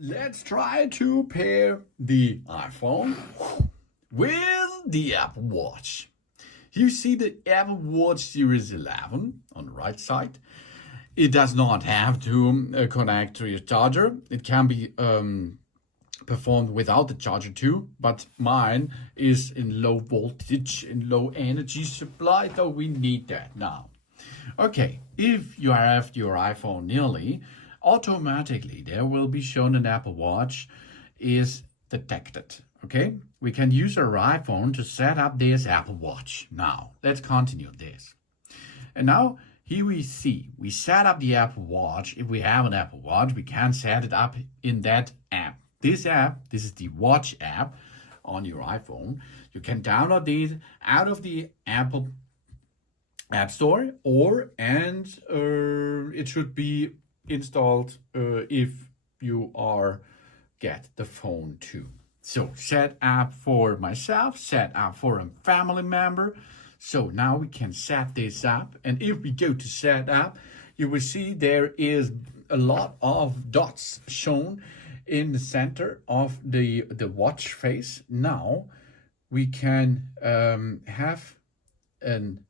let's try to pair the iPhone with the Apple Watch. You see the Apple Watch Series 11 on the right side. It does not have to connect to your charger. It can be performed without the charger too, but mine is in low voltage, in low energy supply, so we need that now. Okay, if you have your iPhone nearly, automatically there will be shown an Apple Watch is detected. Okay, we can use our iPhone to set up this Apple Watch. Now, let's continue this. And now here we see, we set up the Apple Watch. If we have an Apple Watch, we can set it up in that app. This is the Watch app on your iPhone. You can download this out of the Apple App Store, and it should be installed if you get the phone too. So set up for myself, set up for a family member. So now we can set this up, and if we go to set up, you will see there is a lot of dots shown in the center of the watch face. Now we can have an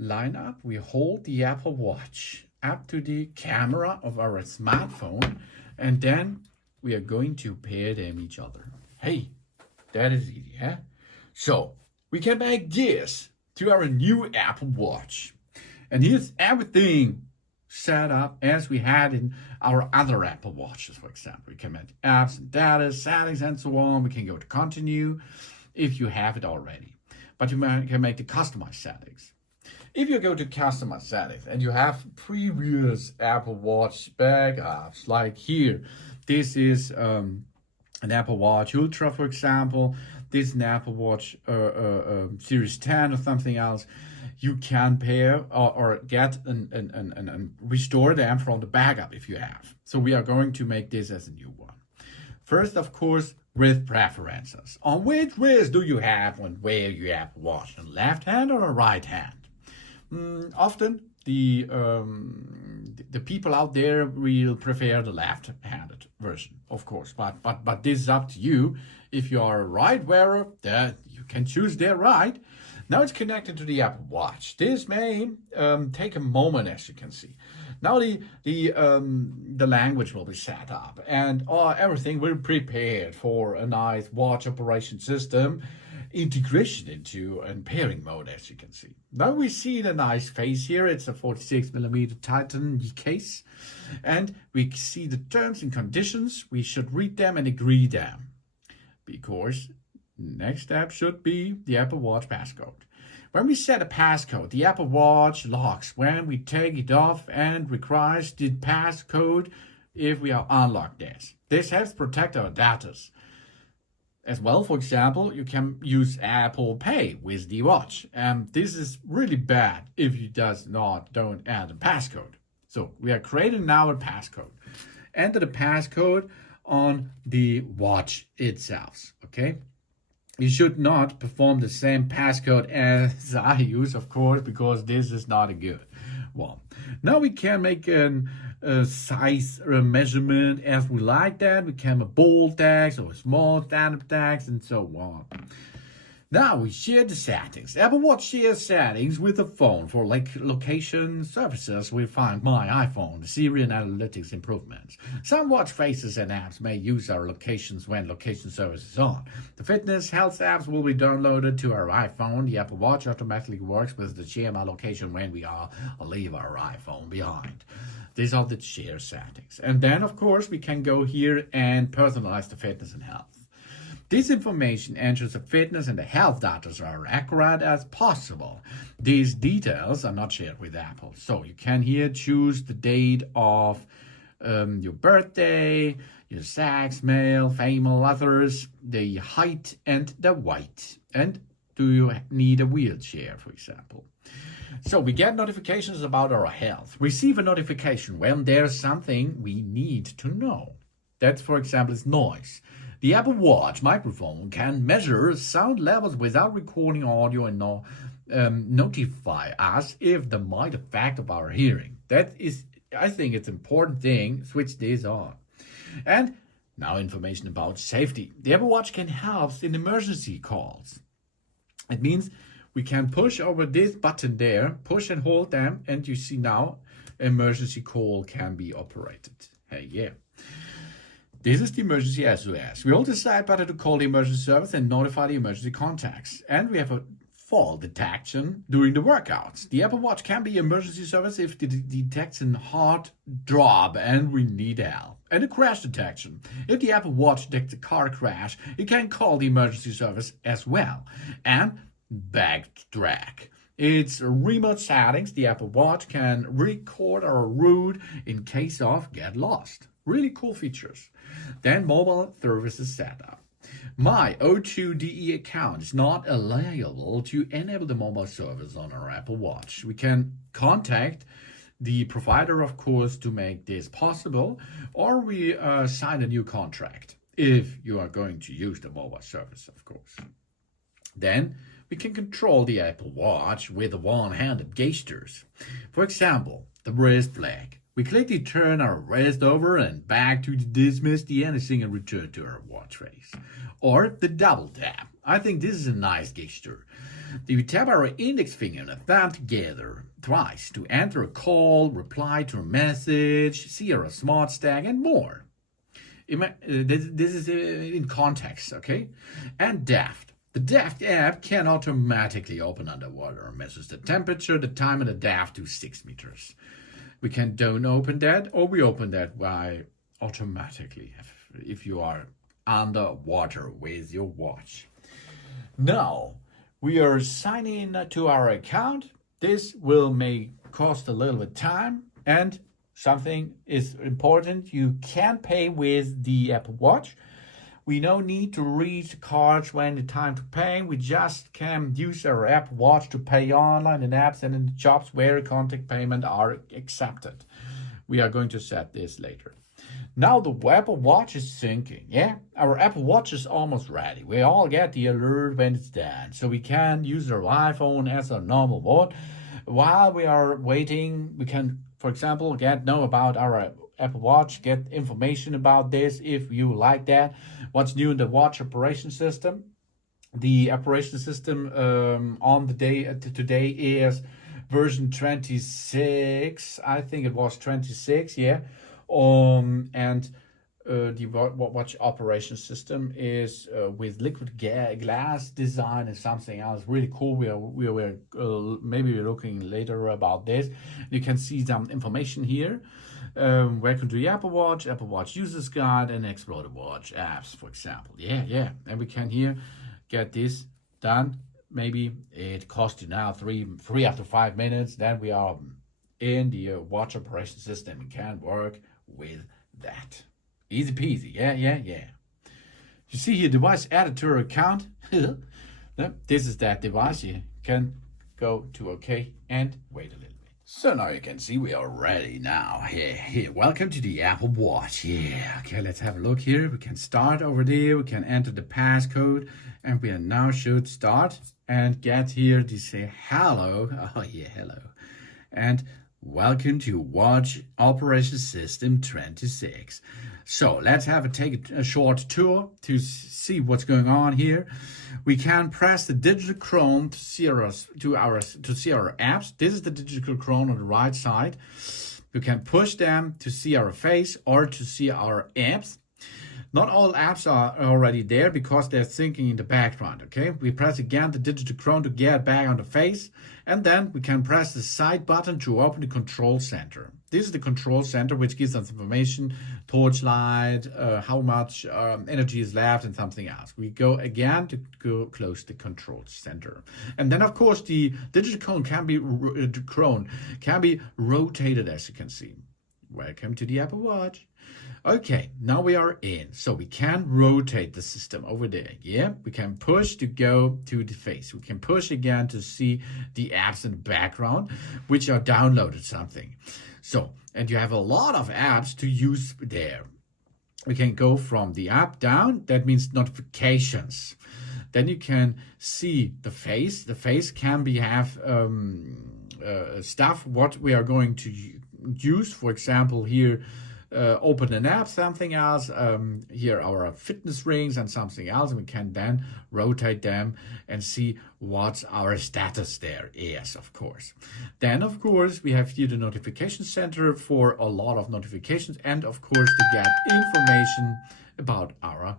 lineup. We hold the Apple Watch up to the camera of our smartphone, and then we are going to pair them each other. Hey, that is easy, huh? So we can make this to our new Apple Watch. And here's everything set up as we had in our other Apple Watches, for example. We can manage apps and data, settings, and so on. We can go to continue if you have it already. But you can make the customized settings. If you go to customize settings and you have previous Apple Watch backups, like here, this is an Apple Watch Ultra, for example. This is an Apple Watch Series 10 or something else. You can pair or get and restore them from the backup if you have. So we are going to make this as a new one. First, of course, with preferences. On which wrist do you have when wear your Apple Watch? On the left hand or the right hand? Often the people out there will prefer the left-handed version, of course. But this is up to you. If you are a right wearer, then you can choose their right. Now it's connected to the Apple Watch. This may take a moment, as you can see. Now the language will be set up, and everything will be prepared for a nice watch operation system integration into and pairing mode, as you can see. Now we see the nice face here. It's a 46mm Titan case, and we see the terms and conditions. We should read them and agree them, because next step should be the Apple Watch passcode. When we set a passcode, the Apple Watch locks when we take it off and requires the passcode if we are unlocked this. This helps protect our data. As well, for example, you can use Apple Pay with the watch. And this is really bad if you don't add a passcode. So we are creating now a passcode. Enter the passcode on the watch itself, okay? You should not perform the same passcode as I use, of course, because this is not a good one. Now we can make a size measurement as we like that. We can have bold text or small standard text and so on. Now we share the settings. Apple Watch shares settings with the phone for location services. We find My iPhone, the Siri and analytics improvements. Some watch faces and apps may use our locations when location service is on. The fitness health apps will be downloaded to our iPhone. The Apple Watch automatically works with the share my location when we leave our iPhone behind. These are the share settings. And then, of course, we can go here and personalize the fitness and health. This information ensures the fitness and the health data are accurate as possible. These details are not shared with Apple. So you can here choose the date of your birthday, your sex, male, female, others, the height and the weight. And do you need a wheelchair, for example? So we get notifications about our health. Receive a notification when there's something we need to know. That, for example, is noise. The Apple Watch microphone can measure sound levels without recording audio and notify us if they might affect our hearing. That is, I think it's an important thing. Switch this on. And now information about safety. The Apple Watch can help in emergency calls. It means we can push over this button there, push and hold them, and you see now emergency call can be operated. Hey, yeah. This is the emergency SOS. We hold the side button to call the emergency service and notify the emergency contacts. And we have a fall detection during the workouts. The Apple Watch can be emergency service if it detects a heart drop and we need help. And a crash detection. If the Apple Watch detects a car crash, it can call the emergency service as well. And backtrack. It's remote settings. The Apple Watch can record our route in case of get lost. Really cool features. Then mobile services setup. My O2DE account is not allowable to enable the mobile service on our Apple Watch. We can contact the provider, of course, to make this possible, or we sign a new contract if you are going to use the mobile service, of course. Then we can control the Apple Watch with one-handed gestures. For example, the wrist flag. We quickly turn our wrist over and back to dismiss the anything and return to our watch face. Or the double tap. I think this is a nice gesture. We tap our index finger and a thumb together twice to enter a call, reply to a message, see our smart stack, and more. This is in context, okay? And Daft. The Daft app can automatically open underwater and measures the temperature, the time, and the depth to 6 meters. We can don't open that, or we open that by automatically if you are underwater with your watch. Now we are signing in to our account. This may cost a little bit time, and something is important. You can pay with the Apple Watch. We no need to read the cards when the time to pay. We just can use our Apple Watch to pay online in apps and in shops where contact payment are accepted. We are going to set this later. Now the Apple Watch is syncing. Yeah, our Apple Watch is almost ready. We all get the alert when it's done. So we can use our iPhone as a normal one. While we are waiting, we can, for example, know about our Apple Watch, get information about this if you like that. What's new in the watch operation system? The operation system on the day today is version 26. I think it was 26, yeah. And the watch operation system is with liquid glass design and something else really cool. Maybe we're looking later about this. You can see some information here. Welcome to the Apple Watch Users Guide, and Explore the Watch apps, for example. Yeah. And we can here get this done. Maybe it costs you now 3 up to 5 minutes. Then we are in the watch operation system and can work with that. Easy peasy. Yeah. You see here, device editor account. This is that device. You can go to OK and wait a little bit. So now you can see we are ready now. Here. Welcome to the Apple Watch. Yeah. Okay, let's have a look here. We can start over there. We can enter the passcode, and we now should start and get here to say hello. Oh yeah, hello. And welcome to Watch Operation System 26. So let's take a short tour to see what's going on here. We can press the digital Chrome to see our apps. This is the digital Chrome on the right side. You can push them to see our face or to see our apps. Not all apps are already there because they're syncing in the background, okay? We press again the digital Chrome to get back on the face, and then we can press the side button to open the control center. This is the control center, which gives us information, torchlight, how much energy is left, and something else. We go again to go close the control center. And then, of course, the digital Chrome can be rotated, as you can see. Welcome to the Apple Watch. Okay, now we are in. So we can rotate the system over there. Yeah, we can push to go to the face. We can push again to see the apps in the background, which are downloaded something. So, and you have a lot of apps to use there. We can go from the app down. That means notifications. Then you can see the face. The face can have stuff what we are going to use. For example, here open an app, something else, here our fitness rings and something else, and we can then rotate them and see what's our status there is, of course. Then, of course, we have here the notification center for a lot of notifications, and of course to get information about our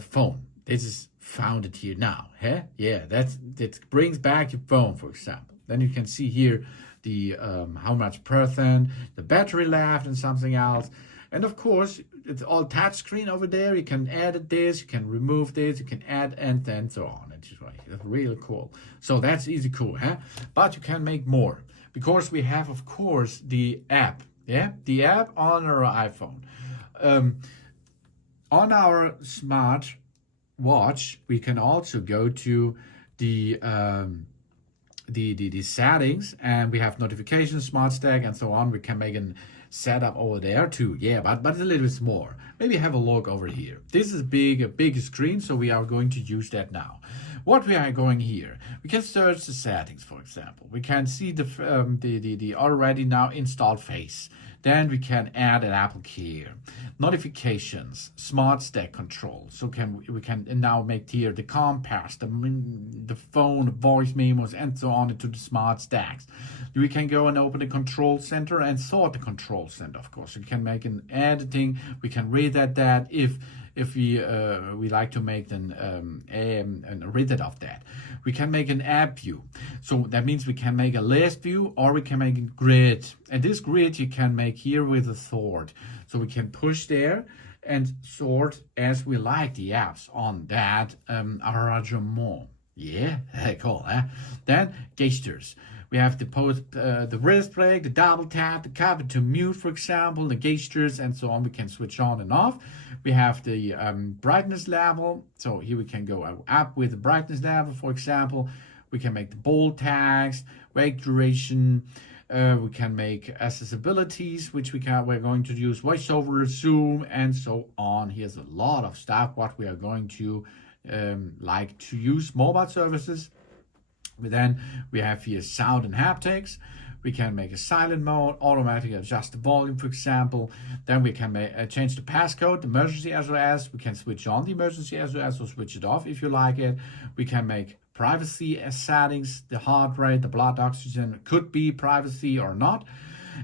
phone. This is founded here now. Huh? Yeah, that brings back your phone, for example. Then you can see here the how much percent, the battery left, and something else. And of course, it's all touch screen over there. You can edit this, you can remove this, you can add, and then so on. It's really cool. So that's easy cool, huh? But you can make more because we have, of course, the app. Yeah, the app on our iPhone. On our smart watch, we can also go to the settings, and we have notifications, smart stack, and so on. We can make a setup over there too. Yeah, but it's a little bit more. Maybe have a look over here. This is a big screen, so we are going to use that now. What we are going here, we can search the settings, for example. We can see the already now installed face. Then we can add an Apple Care, notifications, smart stack control. So we can now make here the compass, the phone, the voice memos, and so on into the smart stacks. We can go and open the control center and sort the control center, of course. We can make an editing. We can read that if we like to make a read of that. We can make an app view. So that means we can make a list view, or we can make a grid. And this grid you can make here with a sort. So we can push there and sort as we like the apps on that arrangement. Yeah, cool, huh? Then gestures. We have the wrist break, the double tap, the cover to mute, for example, the gestures, and so on. We can switch on and off. We have the brightness level. So here we can go up with the brightness level, for example. We can make the bold text, wake duration. We can make accessibilities, which we're going to use voiceover, zoom, and so on. Here's a lot of stuff what we are going to like to use mobile services. But then we have here sound and haptics. We can make a silent mode, automatically adjust the volume, for example. Then we can change the passcode, the emergency SOS. We can switch on the emergency SOS or switch it off if you like it. We can make privacy settings, the heart rate, the blood oxygen could be privacy or not.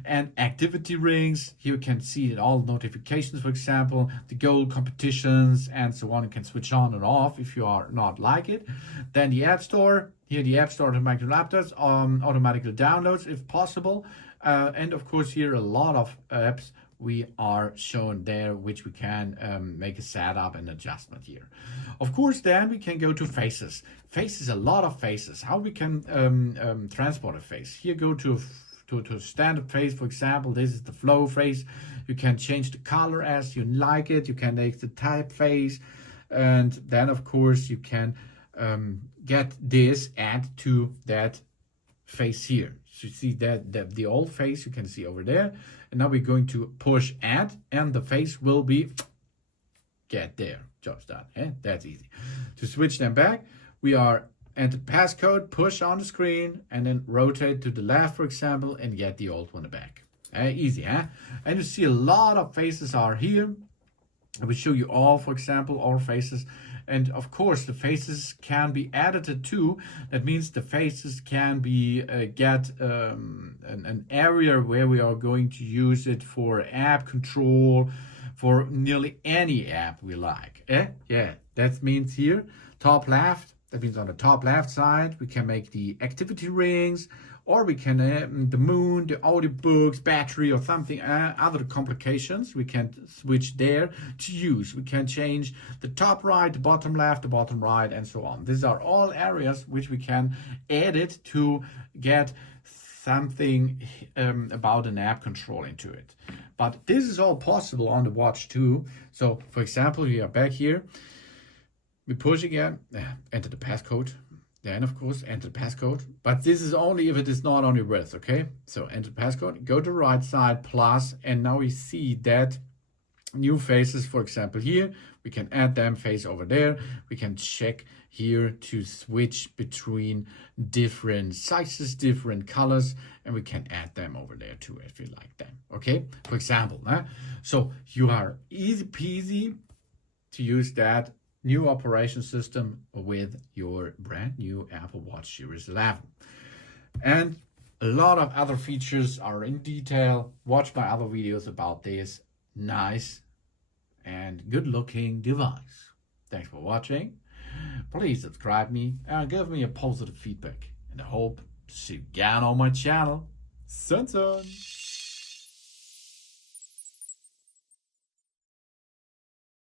And activity rings, here you can see all notifications, for example, the goal competitions, and so on. You can switch on and off if you are not like it. Then the App Store, here the App Store automatic laptops, automatically downloads if possible. And of course here a lot of apps we are shown there, which we can make a setup and adjustment here. Of course, then we can go to faces. Faces, a lot of faces. How we can transport a face. Here go to standard face, for example. This is the flow face. You can change the color as you like it. You can make the typeface, and then of course you can get this add to that face here. So you see that the old face you can see over there, and now we're going to push add, and the face will be get there. Job's done. That's easy. To switch them back, we are enter passcode, push on the screen, and then rotate to the left, for example, and get the old one back. Easy, huh? And you see a lot of faces are here. I will show you all, for example, all faces. And of course, the faces can be edited too. That means the faces can be an area where we are going to use it for app control, for nearly any app we like. Yeah, that means here, top left. That means on the top left side, we can make the activity rings, or we can, the moon, the audiobooks, battery, or something, other complications. We can switch there to use. We can change the top right, the bottom left, the bottom right, and so on. These are all areas which we can edit to get something about an app control into it. But this is all possible on the watch too. So, for example, we are back here. We push again, enter the passcode, then of course enter the passcode, but this is only if it is not on your wrist, okay? So enter the passcode, go to the right side, plus, and now we see that new faces, for example here, we can add them face over there, we can check here to switch between different sizes, different colors, and we can add them over there too if you like them. Okay, for example, so you are easy peasy to use that new operation system with your brand new Apple Watch Series 11. And a lot of other features are in detail. Watch my other videos about this nice and good looking device. Thanks for watching. Please subscribe me and give me a positive feedback. And I hope to see you again on my channel. Sun.